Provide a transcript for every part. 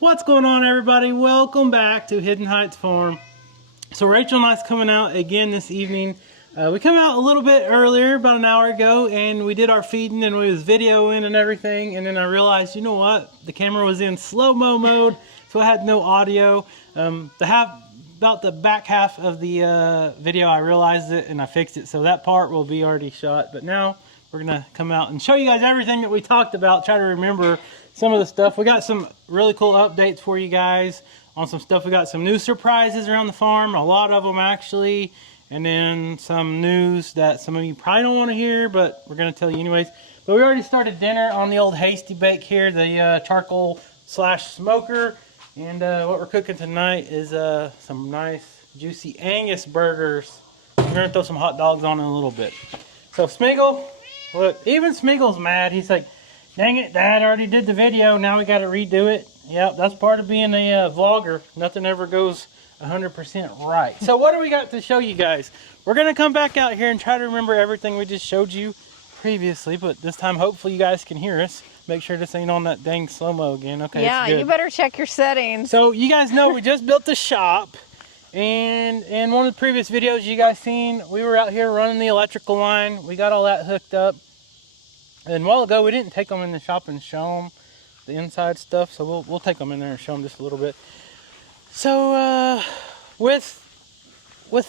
What's going on, everybody? Welcome back to Hidden Heights Farm. So Rachel and I's coming out again this evening. We come out a little bit earlier, about an hour ago, and we did our feeding and we was videoing and everything, and then I realized, you know what, the camera was in slow-mo mode, so I had no audio. About the back half of the video, I realized it and I fixed it, so that part will be already shot. But now we're gonna come out and show you guys everything that we talked about, try to remember some of the stuff. We got some really cool updates for you guys on some stuff. We got some new surprises around the farm, a lot of them actually, and then some news that some of you probably don't want to hear, but we're going to tell you anyways. But we already started dinner on the old Hasty Bake here, the charcoal slash smoker, and what we're cooking tonight is some nice juicy Angus burgers. We're going to throw some hot dogs on in a little bit. So Smiggle, look, even Smiggle's mad. He's like, dang it, Dad already did the video, now we got to redo it. Yep, that's part of being a vlogger. Nothing ever goes 100% right. So what do we got to show you guys? We're going to come back out here and try to remember everything we just showed you previously, but this time hopefully you guys can hear us. Make sure this ain't on that dang slow-mo again. Okay, yeah, you better check your settings. So you guys know we just built the shop, and in one of the previous videos you guys seen, we were out here running the electrical line. We got all that hooked up. And a while ago, we didn't take them in the shop and show them the inside stuff, so we'll take them in there and show them just a little bit. So with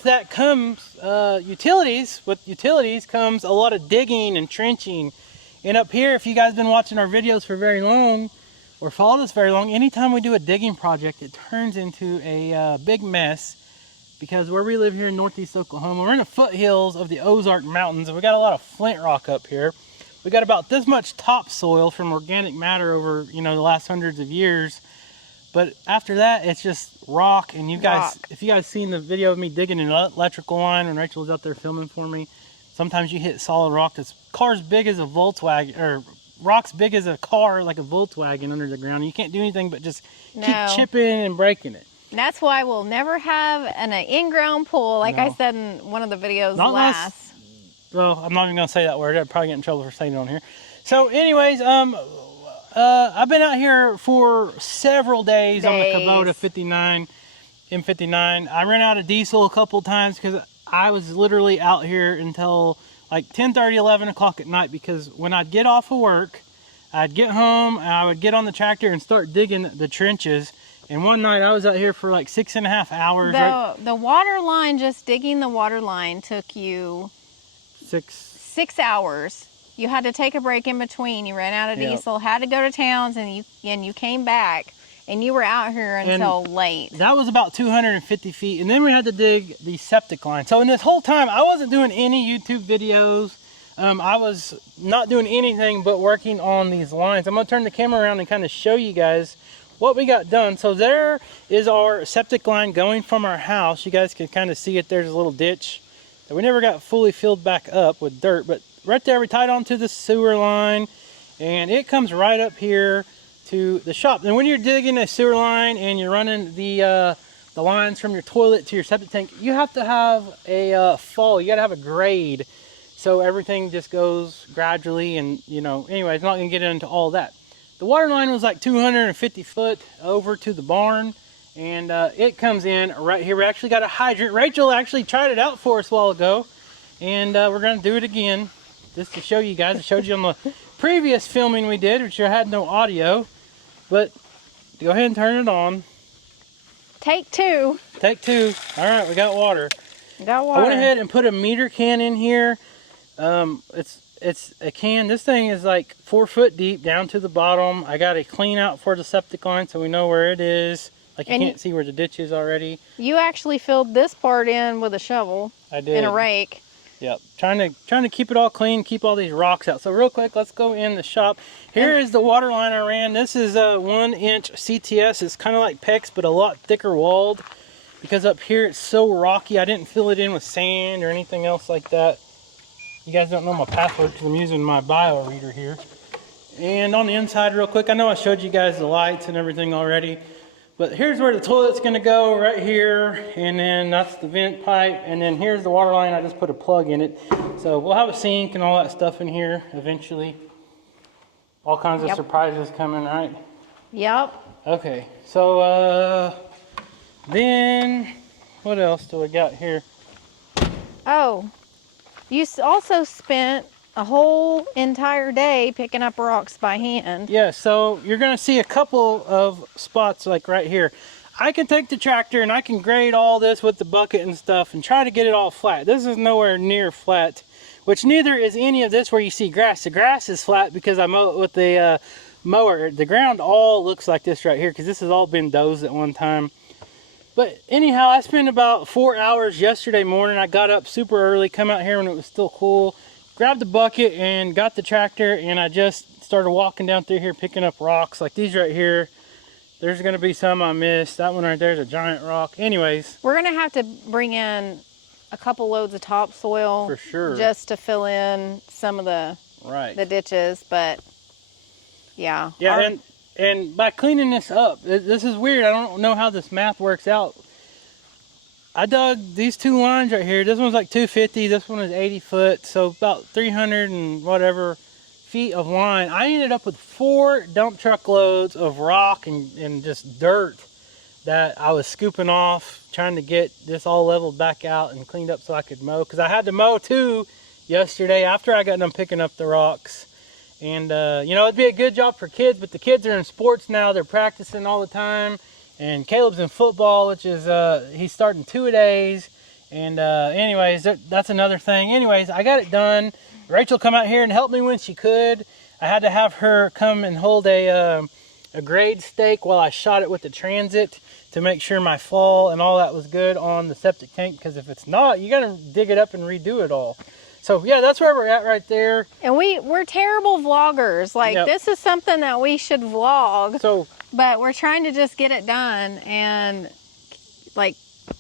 that comes utilities. With utilities comes a lot of digging and trenching. And up here, if you guys have been watching our videos for very long or followed us very long, anytime we do a digging project, it turns into a big mess. Because where we live here in northeast Oklahoma, we're in the foothills of the Ozark Mountains, and we got a lot of flint rock up here. We got about this much topsoil from organic matter over, the last hundreds of years. But after that, it's just rock. And you guys, if you guys seen the video of me digging an electrical line when Rachel was out there filming for me, sometimes you hit solid rock that's cars big as a Volkswagen, or rocks big as a car, like a Volkswagen under the ground. You can't do anything but just keep chipping and breaking it. That's why we'll never have an in-ground pool, like I said in one of the videos last. Well, I'm not even going to say that word. I'd probably get in trouble for saying it on here. So anyways, I've been out here for several days on the Kubota 59, M59. I ran out of diesel a couple times because I was literally out here until like 10:30, 11 o'clock at night, because when I'd get off of work, I'd get home and I would get on the tractor and start digging the trenches. And one night I was out here for like 6.5 hours. The water line, just digging the water line took you 6 hours. You had to take a break in between. You ran out of diesel, had to go to towns, and you came back, and you were out here until late. That was about 250 feet, and then we had to dig the septic line. So in this whole time, I wasn't doing any YouTube videos. I was not doing anything but working on these lines. I'm going to turn the camera around and kind of show you guys what we got done. So there is our septic line going from our house. You guys can kind of see it. There's a little ditch. We never got fully filled back up with dirt, but right there we tied onto the sewer line, and it comes right up here to the shop. And when you're digging a sewer line and you're running the lines from your toilet to your septic tank, you have to have a fall. You got to have a grade, so everything just goes gradually. And anyway, it's not going to get into all that. The water line was like 250 foot over to the barn. And it comes in right here. We actually got a hydrant. Rachel actually tried it out for us a while ago. And we're going to do it again just to show you guys. I showed you on the previous filming we did, which had no audio. But go ahead and turn it on. Take two. Take two. All right, we got water. Got water. I went ahead and put a meter can in here. It's a can. This thing is like 4 foot deep down to the bottom. I got a clean out for the septic line so we know where it is. Like you can't see where the ditch is already. You actually filled this part in with a shovel. I did. And a rake. Yep. Trying to keep it all clean, keep all these rocks out. So real quick, let's go in the shop. Here is the water line I ran. This is a 1-inch CTS. It's kind of like PEX, but a lot thicker walled. Because up here it's so rocky, I didn't fill it in with sand or anything else like that. You guys don't know my password because I'm using my bio reader here. And on the inside real quick, I know I showed you guys the lights and everything already. But here's where the toilet's going to go, right here, and then that's the vent pipe, and then here's the water line. I just put a plug in it. So we'll have a sink and all that stuff in here eventually. All kinds of surprises coming, right? Yep. Okay, so then what else do we got here? Oh, you also spent a whole entire day picking up rocks by hand. Yeah, so you're gonna see a couple of spots like right here. I can take the tractor and I can grade all this with the bucket and stuff and try to get it all flat. This is nowhere near flat, which neither is any of this where you see grass. The grass is flat because I mow it with the mower. The ground all looks like this right here because this has all been dozed at one time. But anyhow, I spent about 4 hours yesterday morning. I got up super early, come out here when it was still cool, grabbed the bucket and got the tractor, and I just started walking down through here picking up rocks like these right here. There's gonna be some I missed. That one right there is a giant rock. Anyways. We're gonna have to bring in a couple loads of topsoil. For sure. Just to fill in some of the ditches, but yeah. Yeah, and by cleaning this up, this is weird. I don't know how this math works out. I dug these two lines right here. This one's like 250, this one is 80 foot, so about 300 and whatever feet of line. I ended up with 4 dump truck loads of rock and just dirt that I was scooping off, trying to get this all leveled back out and cleaned up so I could mow. Because I had to mow too yesterday after I got done picking up the rocks. And you know, it'd be a good job for kids, but the kids are in sports now. They're practicing all the time. And Caleb's in football, which is, he's starting 2-a-days. And anyways, that's another thing. Anyways, I got it done. Rachel come out here and help me when she could. I had to have her come and hold a grade stake while I shot it with the transit to make sure my fall and all that was good on the septic tank. Because if it's not, you got to dig it up and redo it all. So yeah, that's where we're at right there. And we're terrible vloggers. Like, this is something that we should vlog. But we're trying to just get it done. And like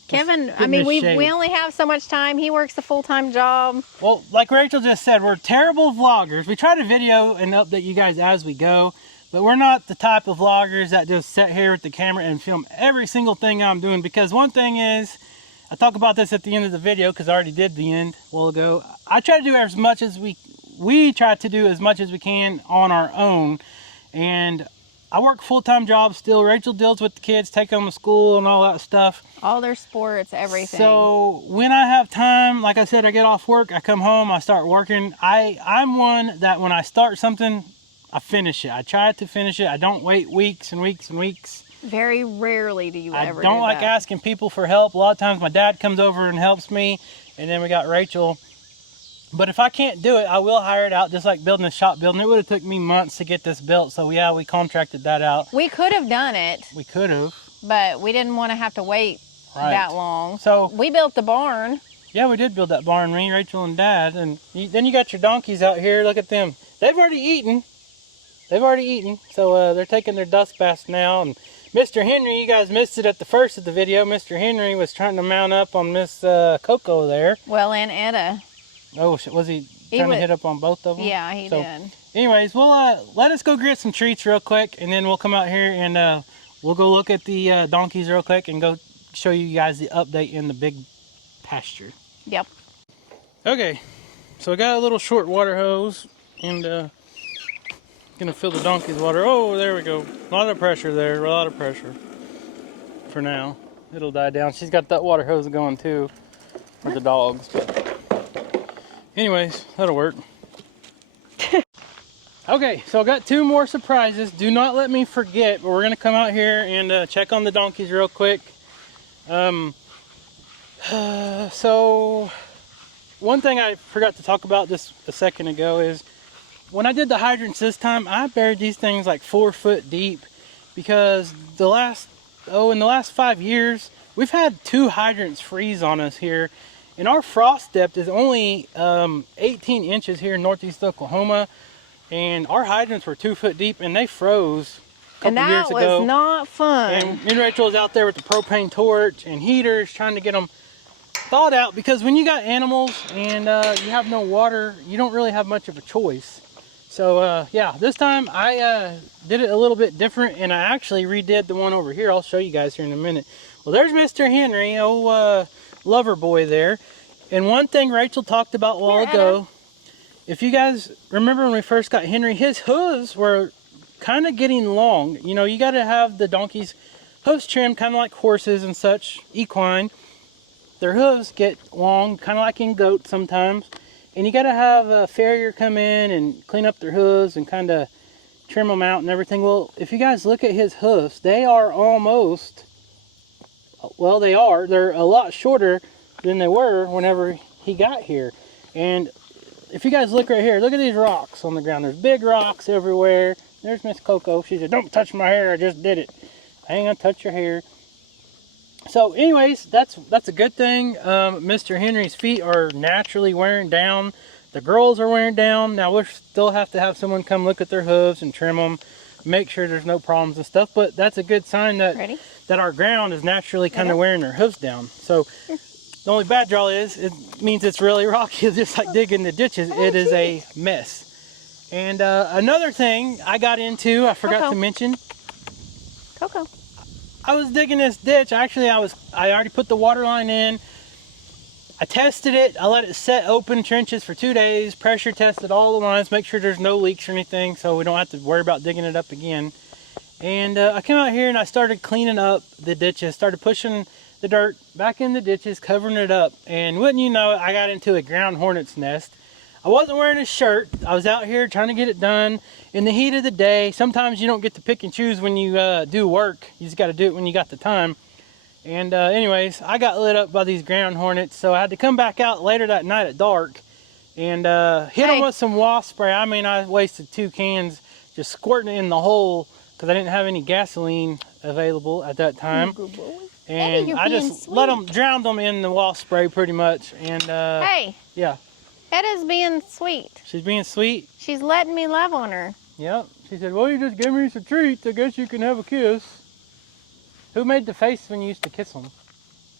Kevin, I mean, we only have so much time. He works a full-time job. Well, like Rachel just said, we're terrible vloggers. We try to video and update you guys as we go. But we're not the type of vloggers that just sit here with the camera and film every single thing I'm doing. Because one thing is, I talk about this at the end of the video because I already did the end a while ago. I try to do as much as we try to do as much as we can on our own. And I work full-time jobs still. Rachel deals with the kids, take them to school and all that stuff. All their sports, everything. So when I have time, like I said, I get off work, I come home, I start working. I'm one that when I start something, I finish it. I try to finish it. I don't wait weeks and weeks and weeks. Very rarely do you ever do that. I don't like asking people for help. A lot of times my dad comes over and helps me, and then we got Rachel. But if I can't do it, I will hire it out, just like building a shop building. It would have took me months to get this built, so yeah, we contracted that out. We could have done it. We could have. But we didn't want to have to wait that long. So we built the barn. Yeah, we did build that barn, me, Rachel, and Dad. And then you got your donkeys out here. Look at them. They've already eaten. So they're taking their dust baths now. And Mr. Henry, you guys missed it at the first of the video. Mr. Henry was trying to mount up on Miss Coco there. Well, and Etta. Oh, was he trying to hit up on both of them? Yeah, he did. Anyways, well, let us go get some treats real quick, and then we'll come out here and we'll go look at the donkeys real quick and go show you guys the update in the big pasture. Yep. Okay, so I got a little short water hose and gonna fill the donkey's water. Oh, there we go. A lot of pressure there, a lot of pressure. For now, it'll die down. She's got that water hose going too for the dogs. But anyways, that'll work. Okay, so I got 2 more surprises. Do not let me forget, but we're gonna come out here and check on the donkeys real quick. So one thing I forgot to talk about just a second ago is when I did the hydrants this time, I buried these things like 4 foot deep because in the last 5 years, we've had 2 hydrants freeze on us here. And our frost depth is only 18 inches here in northeast Oklahoma. And our hydrants were 2 foot deep and they froze a couple years ago. And that was not fun. And me and Rachel was out there with the propane torch and heaters trying to get them thawed out, because when you got animals and you have no water, you don't really have much of a choice. So yeah, this time I did it a little bit different, and I actually redid the one over here. I'll show you guys here in a minute. Well, there's Mr. Henry, lover boy there. And one thing Rachel talked about a while ago, if you guys remember when we first got Henry, his hooves were kind of getting long. You know, you got to have the donkeys' hooves trimmed kind of like horses and such, equine. Their hooves get long, kind of like in goats sometimes. And you got to have a farrier come in and clean up their hooves and kind of trim them out and everything. Well, if you guys look at his hooves, they are almost, well, they're a lot shorter than they were whenever he got here. And if you guys look right here, look at these rocks on the ground. There's big rocks everywhere. There's Miss Coco. She said, don't touch my hair, I just did it. I ain't gonna touch your hair. So anyways, that's a good thing. Mr. Henry's feet are naturally wearing down. The girls are wearing down. Now we'll still have to have someone come look at their hooves and trim them, make sure there's no problems and stuff. But that's a good sign that that our ground is naturally kind of wearing their hooves down. So the only bad draw is it means it's really rocky, just like digging the ditches. It is a mess. And another thing I got into, I forgot to mention. Coco. I was digging this ditch. Actually, I already put the water line in. I tested it. I let it set open trenches for 2 days. Pressure tested all the lines, make sure there's no leaks or anything, so we don't have to worry about digging it up again. And I came out here and I started cleaning up the ditches, started pushing the dirt back in the ditches, covering it up. And wouldn't you know it, I got into a ground hornet's nest. I wasn't wearing a shirt. I was out here trying to get it done in the heat of the day. Sometimes you don't get to pick and choose when you do work. You just got to do it when you got the time. And anyways, I got lit up by these ground hornets, so I had to come back out later that night at dark and hit them with some wasp spray. I mean, I wasted 2 cans just squirting it in the hole because I didn't have any gasoline available at that time. And I just drowned them in the wasp spray pretty much. And hey, yeah. Edda's being sweet. She's being sweet? She's letting me love on her. Yep. She said, well, you just gave me some treats. I guess you can have a kiss. Who made the face when you used to kiss them?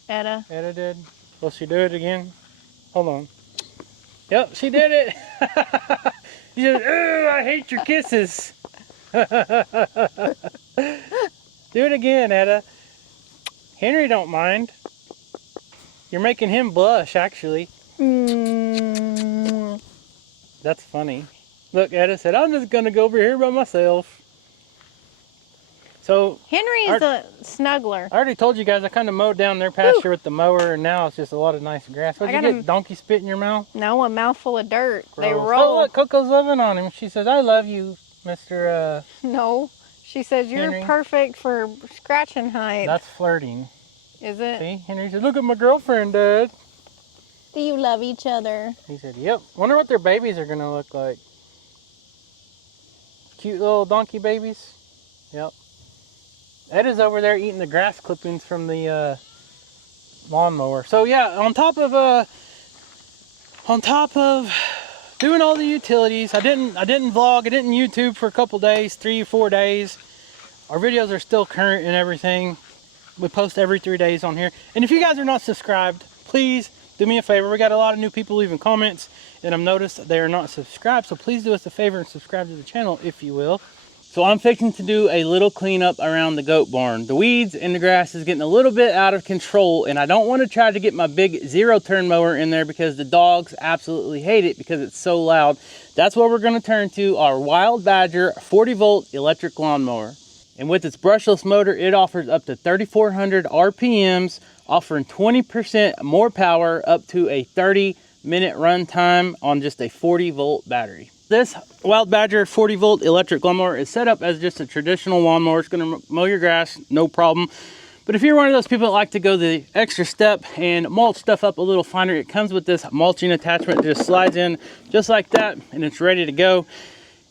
Edda. Edda did. Will she do it again? Hold on. Yep, she did it. She says, ooh, I hate your kisses. Do it again, Edda. Henry don't mind. You're making him blush, actually. That's funny. Look, Edda said, I'm just going to go over here by myself. So Henry's a snuggler. I already told you guys I kind of mowed down their pasture with the mower, and now it's just a lot of nice grass. What did you get? Donkey spit in your mouth? No, a mouthful of dirt. Gross. They roll. Oh, look, Coco's loving on him. She says, I love you, Mr. No, she says you're Henry. Perfect for scratching height. That's flirting. Is it? See, Henry said, look at my girlfriend, Dad. Do you love each other? He said, yep. Wonder what their babies are gonna look like. Cute little donkey babies. Yep. Ed is over there eating the grass clippings from the lawnmower. So yeah, on top of doing all the utilities, I didn't vlog, I didn't YouTube for a couple days, 3 or 4 days. Our videos are still current and everything. We post every 3 days on here. And if you guys are not subscribed, please do me a favor. We got a lot of new people leaving comments, and I've noticed that they are not subscribed. So please do us a favor and subscribe to the channel, if you will. So I'm fixing to do a little cleanup around the goat barn. The weeds and the grass is getting a little bit out of control, and I don't want to try to get my big 0-turn mower in there because the dogs absolutely hate it because it's so loud. That's what we're going to turn to, our Wild Badger 40-volt electric lawnmower. And with its brushless motor, it offers up to 3,400 RPMs, offering 20% more power, up to a 30-minute run time on just a 40-volt battery. This Wild Badger 40-volt electric lawnmower is set up as just a traditional lawnmower. It's going to mow your grass, no problem. But if you're one of those people that like to go the extra step and mulch stuff up a little finer, it comes with this mulching attachment. It just slides in just like that, and it's ready to go.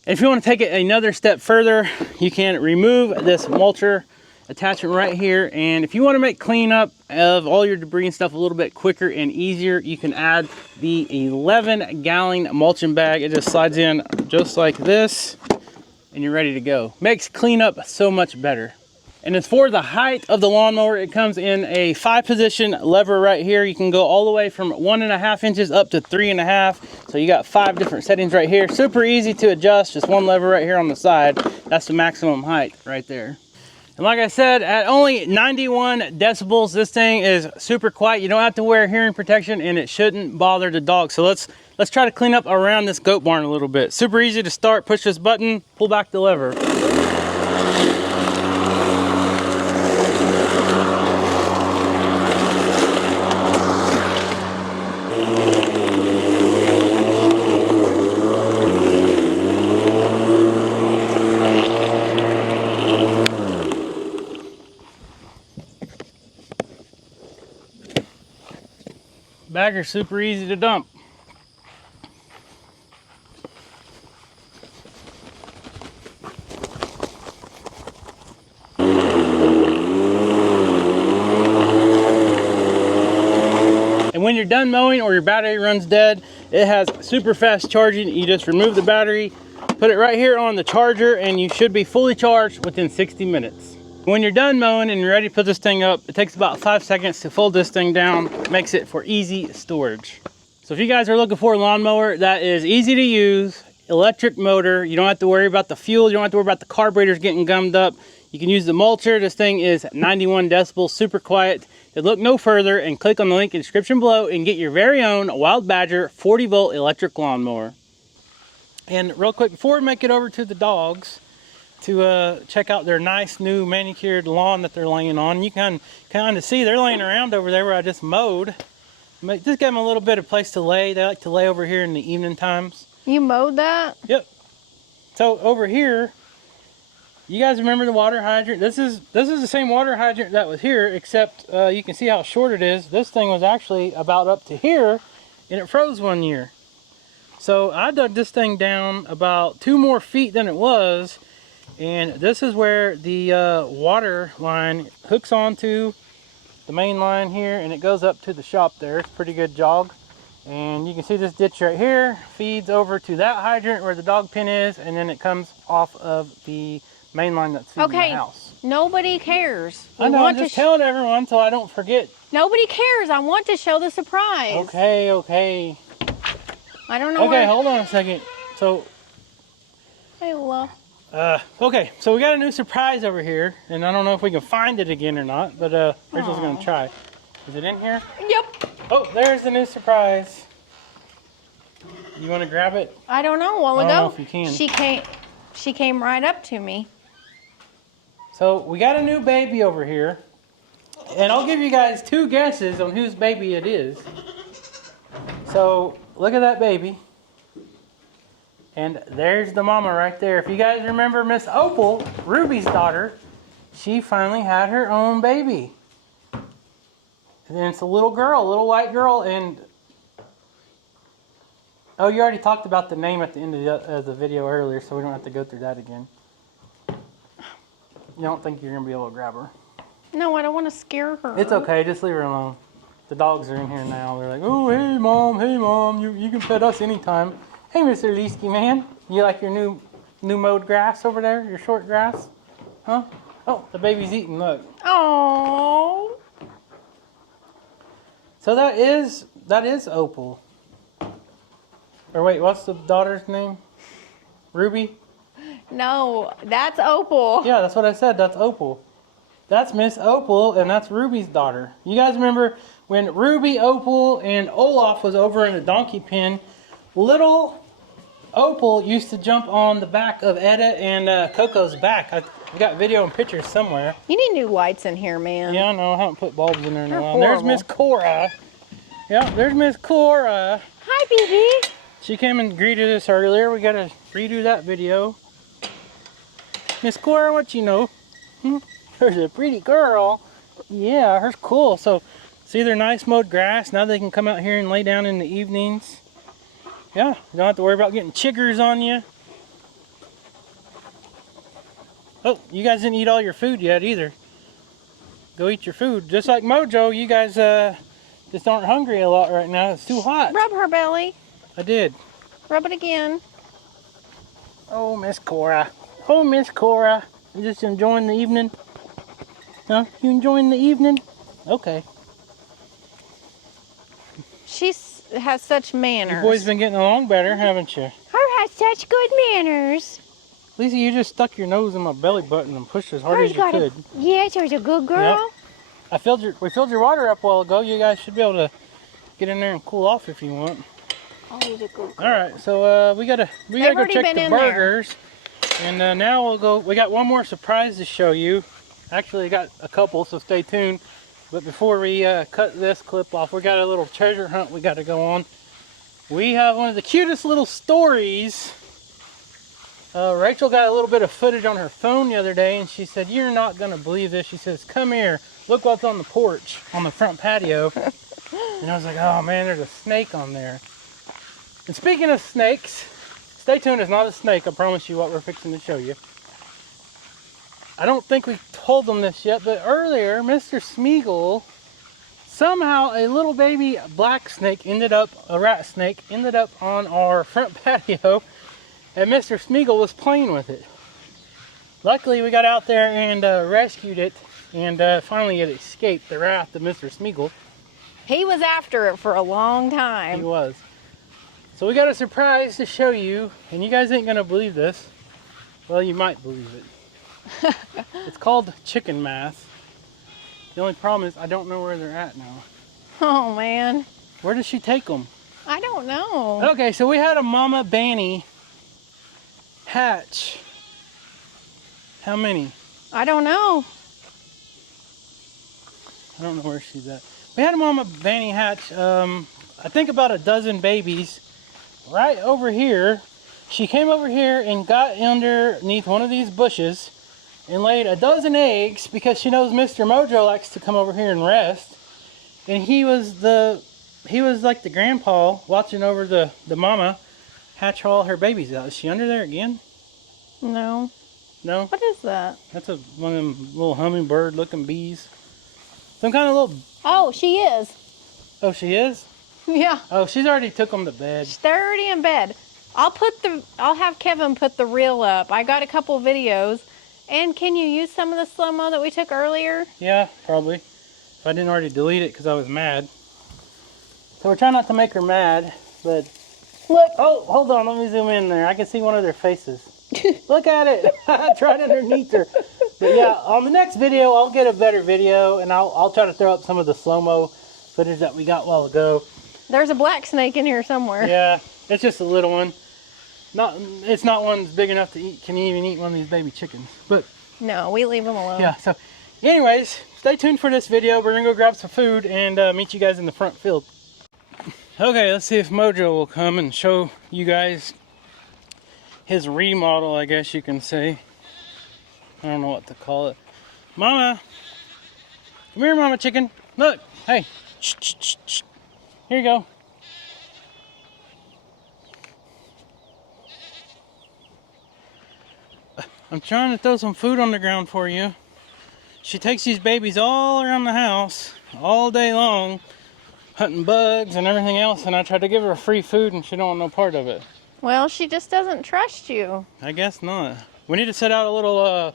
And if you want to take it another step further, you can remove this mulcher attachment right here, and if you want to make cleanup of all your debris and stuff a little bit quicker and easier, you can add the 11-gallon mulching bag. It just slides in just like this, and you're ready to go. Makes cleanup so much better. And as for the height of the lawnmower, it comes in a 5-position lever right here. You can go all the way from 1.5 inches up to 3.5. So you got 5 different settings right here. Super easy to adjust, just one lever right here on the side. That's the maximum height right there. And like I said, at only 91 decibels, this thing is super quiet. You don't have to wear hearing protection, and it shouldn't bother the dog. So let's try to clean up around this goat barn a little bit. Super easy to start. Push this button, pull back the lever. Bagger's super easy to dump. And when you're done mowing or your battery runs dead, it has super fast charging. You just remove the battery, put it right here on the charger, and you should be fully charged within 60 minutes. When you're done mowing and you're ready to put this thing up, it takes about 5 seconds to fold this thing down. Makes it for easy storage. So if you guys are looking for a lawnmower that is easy to use, electric motor, you don't have to worry about the fuel, you don't have to worry about the carburetors getting gummed up. You can use the mulcher. This thing is 91 decibels, super quiet. Then look no further and click on the link in the description below and get your very own Wild Badger 40 volt electric lawnmower. And real quick, before we make it over to the dogs to check out their nice new manicured lawn that they're laying on, you can kind of see they're laying around over there where I just mowed. Just give them a little bit of place to lay. They like to lay over here in the evening times. You mowed that? Yep. So over here, you guys remember the water hydrant? This is the same water hydrant that was here, except you can see how short it is. This thing was actually about up to here, and it froze one year. So I dug this thing down about 2 more feet than it was, and this is where the water line hooks onto the main line here, and it goes up to the shop there. It's a pretty good jog. And you can see this ditch right here feeds over to that hydrant where the dog pen is, and then it comes off of the main line that's feeding the house. Nobody cares. I know, I'm just telling everyone so I don't forget. Nobody cares. I want to show the surprise. Okay, okay. I don't know. Okay, hold on a second. So, okay, so we got a new surprise over here, and I don't know if we can find it again or not, but Rachel's gonna try. Is it in here? Yep. Oh, there's the new surprise. You want to grab it? I don't know. A while I don't know ago, if you can. she came right up to me. So we got a new baby over here, and I'll give you guys 2 guesses on whose baby it is. So look at that baby, and there's the mama right there. If you guys remember Miss Opal, Ruby's daughter, she finally had her own baby. And then it's a little girl, a little white girl, and oh, you already talked about the name at the end of the video earlier, so we don't have to go through that again. You don't think you're going to be able to grab her? No, I don't want to scare her. It's okay, just leave her alone. The dogs are in here now. They're like, oh, hey, mom, you can pet us anytime. Hey, Mr. Leesky man, you like your new mowed grass over there, your short grass? Huh? Oh, the baby's eating, look. Oh. So that is Opal. Or wait, what's the daughter's name? Ruby? No, that's Opal. Yeah, that's what I said. That's Opal. That's Miss Opal, and that's Ruby's daughter. You guys remember when Ruby, Opal, and Olaf was over in the donkey pen, little Opal used to jump on the back of Etta and Coco's back. I've got video and pictures somewhere. You need new lights in here, man. Yeah, I know. I haven't put bulbs in there in a while. Horrible. There's Miss Cora. Yeah, there's Miss Cora. Hi, baby. She came and greeted us earlier. We got to redo that video. Miss Cora, what you know? There's a pretty girl. Yeah, her's cool. So, see their nice mowed grass. Now they can come out here and lay down in the evenings. Yeah, you don't have to worry about getting chiggers on you. Oh, you guys didn't eat all your food yet either. Go eat your food. Just like Mojo, you guys just aren't hungry a lot right now. It's too hot. Rub her belly. I did. Rub it again. Oh, Miss Cora. Oh, Miss Cora. You just enjoying the evening? Huh? You enjoying the evening? Okay. She has such manners. You boys been getting along better, haven't you? Her has such good manners. Lisa, you just stuck your nose in my belly button and pushed as hard as you could. Yes, you're a good girl. Yep. We filled your water up a while ago. You guys should be able to get in there and cool off if you want. Oh, he's a good girl. All right, so we gotta go check the burgers. And now we'll go. We got one more surprise to show you. Actually, I got a couple, so stay tuned. But before we cut this clip off, we got a little treasure hunt we got to go on. We have one of the cutest little stories. Rachel got a little bit of footage on her phone the other day, and she said, "You're not going to believe this." She says, "Come here, look what's on the porch, on the front patio." And I was like, "Oh man, there's a snake on there." And speaking of snakes, stay tuned, it's not a snake, I promise you what we're fixing to show you. I don't think we told them this yet, but earlier, Mr. Smeagol, somehow a little baby black snake a rat snake, ended up on our front patio, and Mr. Smeagol was playing with it. Luckily, we got out there and rescued it, and finally it escaped the wrath of Mr. Smeagol. He was after it for a long time. He was. So we got a surprise to show you, and you guys ain't gonna believe this. Well, you might believe it. It's called chicken math. The only problem is I don't know where they're at now. Oh man. Where did she take them? I don't know. Okay, so we had a mama Banny hatch. How many? I don't know. I don't know where she's at. We had a mama Banny hatch, I think about a dozen babies right over here. She came over here and got underneath one of these bushes and laid a dozen eggs because she knows Mr. Mojo likes to come over here and rest. And he was like the grandpa watching over the mama hatch all her babies out. Is she under there again? No. No? What is that? That's one of them little hummingbird looking bees. Some kind of little... Oh, she is. Oh, she is? Yeah. Oh, she's already took them to bed. They're already in bed. I'll have Kevin put the reel up. I got a couple videos. And can you use some of the slow-mo that we took earlier? Yeah, probably. If I didn't already delete it because I was mad. So we're trying not to make her mad, but... Look! Oh, hold on, let me zoom in there. I can see one of their faces. Look at it! I tried underneath her. But yeah, on the next video, I'll get a better video, and I'll try to throw up some of the slow-mo footage that we got a while ago. There's a black snake in here somewhere. Yeah, it's just a little one. It's not one that's big enough to eat. Can even eat one of these baby chickens. But no, we leave them alone. yeah. So, anyways, stay tuned for this video. We're gonna go grab some food and meet you guys in the front field. Okay, let's see if Mojo will come and show you guys his remodel, I guess you can say. I don't know what to call it. Mama, come here, Mama Chicken. Look, hey, shh, shh, shh, shh. Here you go. I'm trying to throw some food on the ground for you. She takes these babies all around the house all day long, hunting bugs and everything else, and I tried to give her free food and she don't want no part of it. Well, she just doesn't trust you. I guess not. We need to set out a little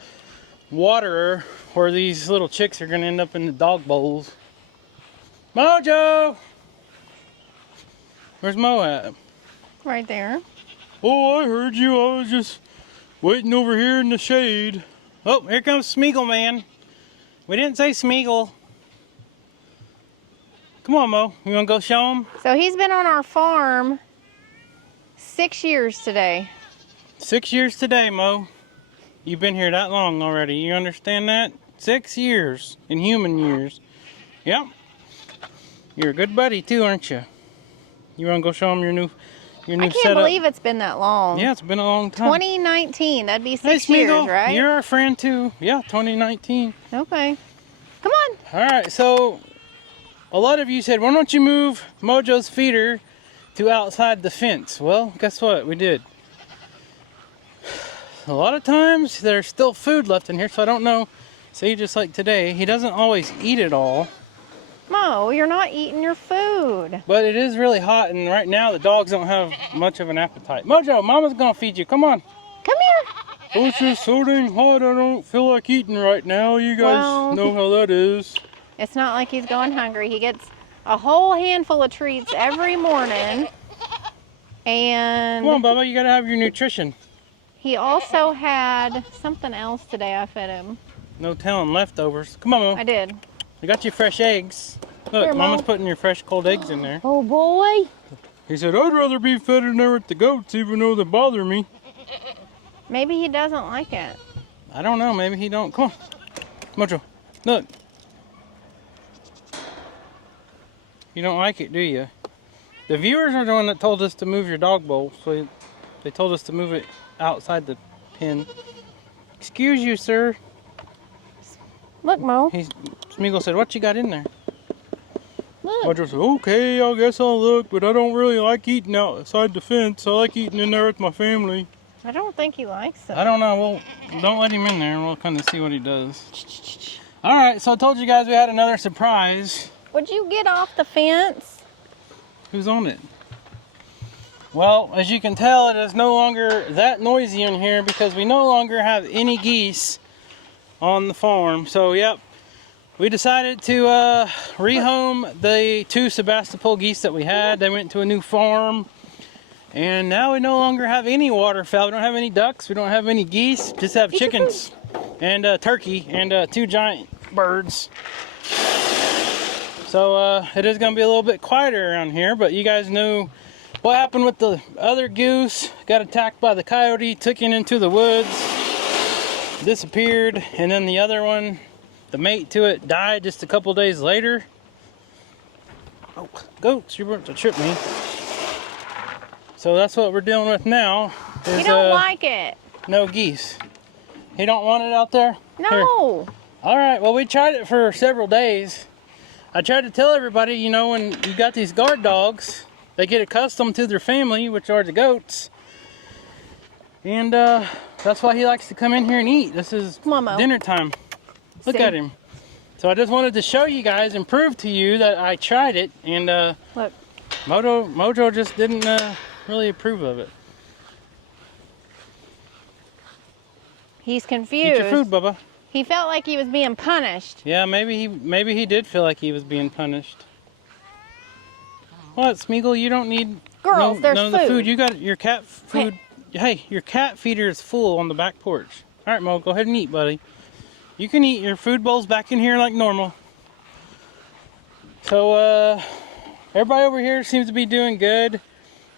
waterer where these little chicks are going to end up in the dog bowls. Mojo! Where's Mo at? Right there. Oh, I heard you. I was just waiting over here in the shade. Oh, here comes Smeagol Man. We didn't say Smeagol. Come on, Mo. You want to go show him? So he's been on our farm 6 years today. 6 years today, Mo. You've been here that long already. You understand that? 6 years in human years. Yep. You're a good buddy too, aren't you? You want to go show him your new setup? I can't believe it's been that long. Yeah, it's been a long time. 2019. That'd be 6 hey, years, Smeagol, right? You're our friend too. Yeah, 2019. Okay. Come on. All right, so a lot of you said, why don't you move Mojo's feeder to outside the fence? Well, guess what? We did. A lot of times there's still food left in here, so I don't know. See, just like today, he doesn't always eat it all. Mo, you're not eating your food. But it is really hot, and right now the dogs don't have much of an appetite. Mojo, Mama's gonna feed you. Come on. Come here. Oh, it's just so dang hot. I don't feel like eating right now. You guys know how that is. It's not like he's going hungry. He gets a whole handful of treats every morning. And come on, Bubba. You gotta have your nutrition. He also had something else today I fed him. No telling, leftovers. Come on, Mo. I did. I got you fresh eggs. Look, here, Mama's Mo. putting your fresh cold eggs in there. Oh boy. He said, I'd rather be fed in there with the goats even though they bother me. Maybe he doesn't like it. I don't know. Maybe he don't. Come on. Mojo, look. You don't like it, do you? The viewers are the one that told us to move your dog bowl. So they told us to move it outside the pen. Excuse you, sir. Look, Mo. Smeagol said, what you got in there? Look. Mojo said, okay, I guess I'll look, but I don't really like eating outside the fence. I like eating in there with my family. I don't think he likes it. I don't know. Well, don't let him in there. We'll kind of see what he does. All right, so I told you guys we had another surprise. Would you get off the fence? Who's on it? Well, as you can tell, it is no longer that noisy in here because we no longer have any geese on the farm. So, yep, we decided to rehome the 2 Sebastopol geese that we had. They went to a new farm. And now we no longer have any waterfowl. We don't have any ducks. We don't have any geese. Just have chickens and turkey and 2 giant birds. So it is going to be a little bit quieter around here. But you guys know what happened with the other goose. Got attacked by the coyote, took it into the woods, disappeared. And then the other one, the mate to it, died just a couple days later. Oh, goats, you're about to trip me. So that's what we're dealing with now. He don't like it. No geese. He don't want it out there? No. Here. All right, well, we tried it for several days. I tried to tell everybody, you know, when you got these guard dogs, they get accustomed to their family, which are the goats. And that's why he likes to come in here and eat. This is dinner time. Look at him. So I just wanted to show you guys and prove to you that I tried it. And look, Mojo just didn't really approve of it. He's confused. Eat your food, Bubba. He felt like he was being punished. Yeah, maybe he did feel like he was being punished. What, Smeagol? You don't need Girls, there's none of the food. You got your cat food. Hey, your cat feeder is full on the back porch. All right, Mo, go ahead and eat, buddy. You can eat your food bowls back in here like normal. So everybody over here seems to be doing good.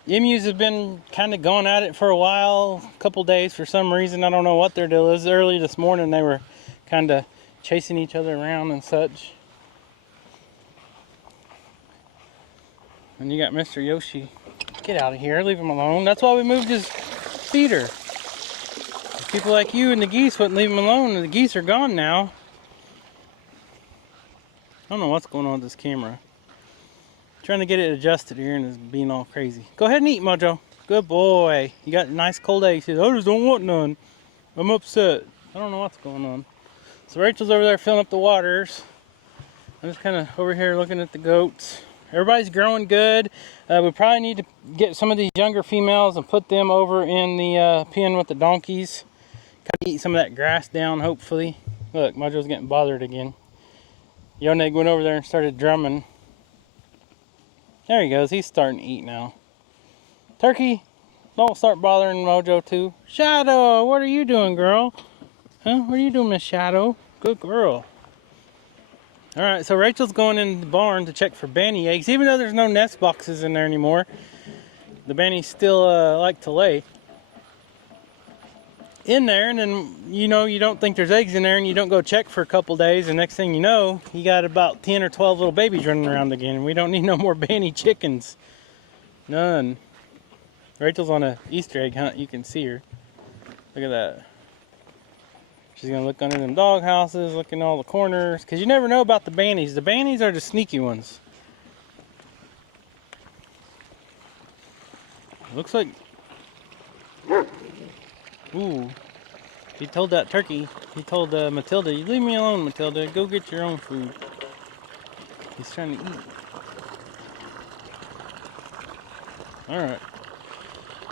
Emus have been kind of going at it for a while, a couple days for some reason. I don't know what their deal is. Early this morning they were kind of chasing each other around and such. And you got Mr. Yoshi. Get out of here, leave him alone. That's why we moved his feeder. People like you and the geese wouldn't leave him alone, and the geese are gone now. I don't know what's going on with this camera. Trying to get it adjusted here and it's being all crazy. Go ahead and eat, Mojo. Good boy. You got a nice cold egg. He says, I just don't want none. I'm upset. I don't know what's going on. So Rachel's over there filling up the waters. I'm just kind of over here looking at the goats. Everybody's growing good. We probably need to get some of these younger females and put them over in the pen with the donkeys. Kind of eat some of that grass down, hopefully. Look, Mojo's getting bothered again. Yoneg went over there and started drumming. There he goes. He's starting to eat now. Turkey, don't start bothering Mojo too. Shadow, what are you doing, girl? Huh? What are you doing, Miss Shadow? Good girl. All right, so Rachel's going in the barn to check for banny eggs. Even though there's no nest boxes in there anymore, the bannies still like to lay in there. And then, you know, you don't think there's eggs in there and you don't go check for a couple days. And next thing you know, you got about 10 or 12 little babies running around again. And we don't need no more banny chickens. None. Rachel's on a Easter egg hunt. You can see her. Look at that. She's going to look under them dog houses, look in all the corners. Because you never know about the bannies. The bannies are the sneaky ones. Looks like... Ooh. He told that turkey, he told Matilda, you leave me alone, Matilda. Go get your own food. He's trying to eat. Alright.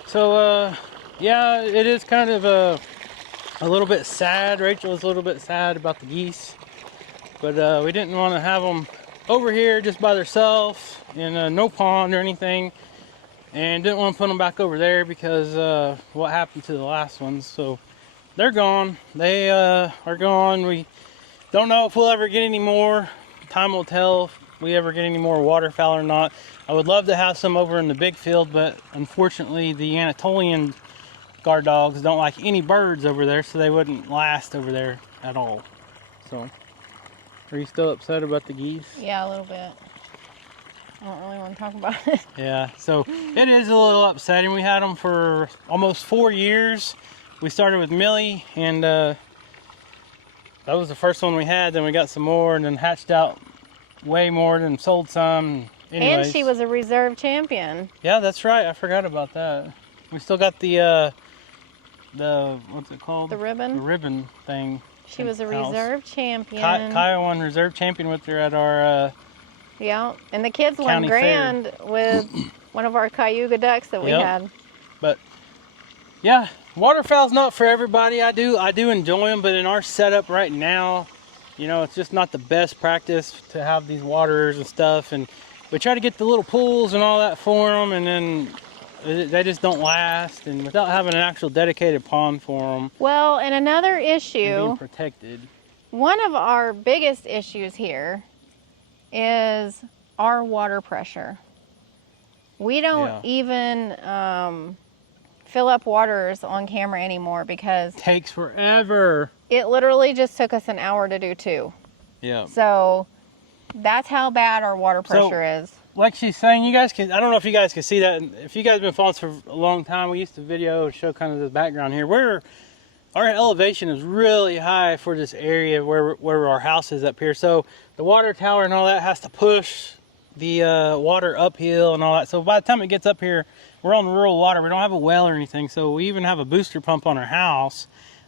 So, yeah, it is kind of a little bit sad. Rachel was a little bit sad about the geese. But we didn't want to have them over here just by themselves in no pond or anything. And didn't want to put them back over there because what happened to the last ones. So they're gone. They are gone. We don't know if we'll ever get any more. Time will tell if we ever get any more waterfowl or not. I would love to have some over in the big field, but unfortunately the Anatolian guard dogs don't like any birds over there, so they wouldn't last over there at all. So, are you still upset about the geese? Yeah, a little bit. I don't really want to talk about it. Yeah, so it is a little upsetting. We had them for almost 4 years. We started with Millie, and that was the first one we had. Then we got some more, and then hatched out way more, and sold some. Anyways. And she was a reserve champion. Yeah, that's right. I forgot about that. We still got the what's it called? The ribbon. The ribbon thing. She was a reserve champion. Kaya won reserve champion with her at our. Yeah, and the kids won grand with one of our Cayuga ducks that we had. But yeah, waterfowl's not for everybody. I do enjoy them, but in our setup right now, you know, it's just not the best practice to have these waterers and stuff. And we try to get the little pools and all that for them, and then they just don't last. And without having an actual dedicated pond for them. Well, and another issue. Being protected. One of our biggest issues here is our water pressure. We don't even fill up waters on camera anymore because it takes forever. It literally just took us an hour to do 2. Yeah. So that's how bad our water pressure is. Like she's saying, you guys can, I don't know if you guys can see that. If you guys have been following us for a long time, we used to video and show kind of the background here. Our elevation is really high for this area where our house is up here. So the water tower and all that has to push the water uphill and all that. So by the time it gets up here, we're on rural water. We don't have a well or anything. So we even have a booster pump on our house,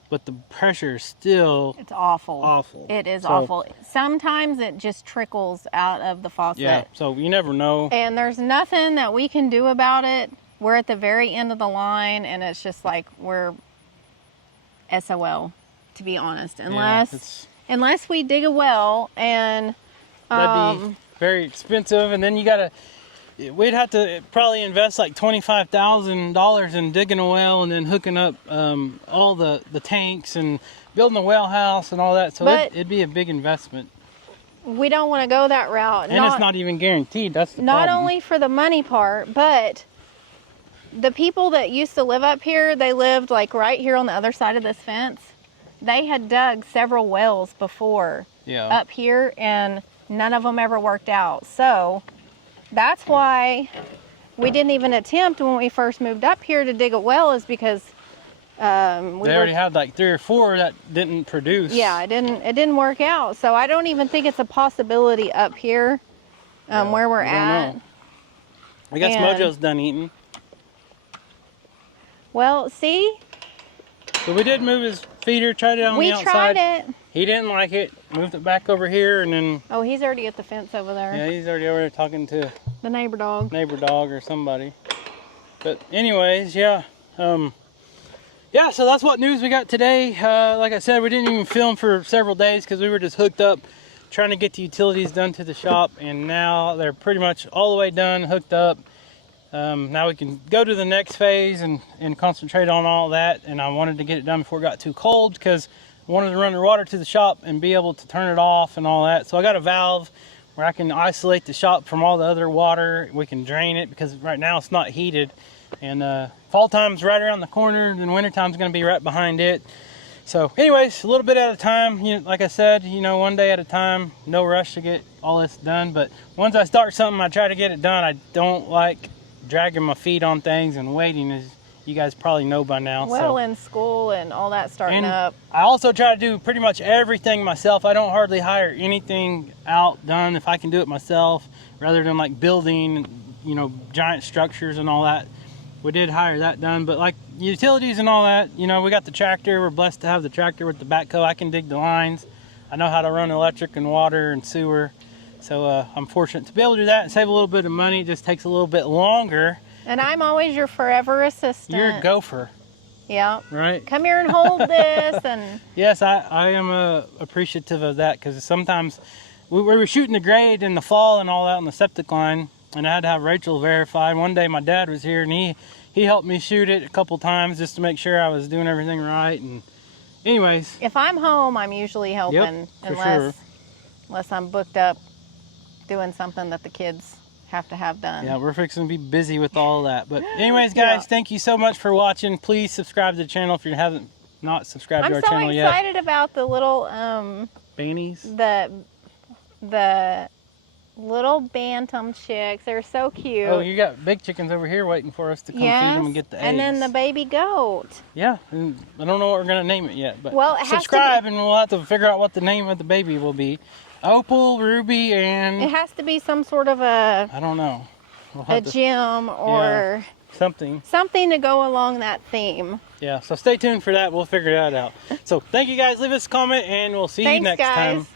but the pressure is still... It's awful. Awful. It is awful. Sometimes it just trickles out of the faucet. Yeah, so you never know. And there's nothing that we can do about it. We're at the very end of the line, and it's just like we're SOL, to be honest. Unless we dig a well, and... that'd be very expensive, and then we'd have to probably invest like $25,000 in digging a well and then hooking up all the tanks and building a well house and all that. So it'd be a big investment. We don't want to go that route. And it's not even guaranteed. That's the not problem. only for the money part, but the people that used to live up here, they lived like right here on the other side of this fence. They had dug several wells before up here, and none of them ever worked out. So that's why we didn't even attempt when we first moved up here to dig a well, is because they already had like 3 or 4 that didn't produce. Yeah, it didn't work out. So I don't even think it's a possibility up here where we're at. I guess Mojo's done eating. Well, see? So we did move his feeder, tried it on the outside. We tried it. He didn't like it. Moved it back over here, and then... Oh, he's already at the fence over there. Yeah, he's already over there talking to... the neighbor dog. Neighbor dog or somebody. But anyways, yeah. Yeah, so that's what news we got today. Like I said, we didn't even film for several days because we were just hooked up trying to get the utilities done to the shop, and now they're pretty much all the way done, hooked up. Now we can go to the next phase and concentrate on all that, and I wanted to get it done before it got too cold because I wanted to run the water to the shop and be able to turn it off and all that. So I got a valve where I can isolate the shop from all the other water. We can drain it because right now it's not heated, and fall time's right around the corner, and winter time's going to be right behind it. So anyways, a little bit at a time. Like I said, one day at a time. No rush to get all this done, but once I start something, I try to get it done. I don't like dragging my feet on things and waiting, as you guys probably know by now. Well, in school and all that starting up. I also try to do pretty much everything myself. I don't hardly hire anything out done if I can do it myself, rather than like building, giant structures and all that. We did hire that done, but like utilities and all that, we got the tractor. We're blessed to have the tractor with the backhoe. I can dig the lines. I know how to run electric and water and sewer. So I'm fortunate to be able to do that and save a little bit of money. It just takes a little bit longer. And I'm always your forever assistant. You're a gopher. Yeah. Right. Come here and hold this. And yes, I am appreciative of that, because sometimes we were shooting the grade in the fall and all that on the septic line, and I had to have Rachel verify. One day my dad was here, and he helped me shoot it a couple times just to make sure I was doing everything right. And anyways. If I'm home, I'm usually helping, unless I'm booked up doing something that the kids have to have done. Yeah, we're fixing to be busy with all that. But anyways, guys, thank you so much for watching. Please subscribe to the channel if you haven't not subscribed to our channel yet. I'm so excited about the little Bannies. The little bantam chicks. They're so cute. Oh, you got big chickens over here waiting for us to come feed them and get the eggs. And then the baby goat. Yeah, and I don't know what we're gonna name it yet, but well, it subscribe and we'll have to figure out what the name of the baby will be. Opal, Ruby, and it has to be some sort of a, I don't know, a gem or something to go along that theme. Yeah, so stay tuned for that. We'll figure that out. So thank you guys. Leave us a comment and we'll see you next time.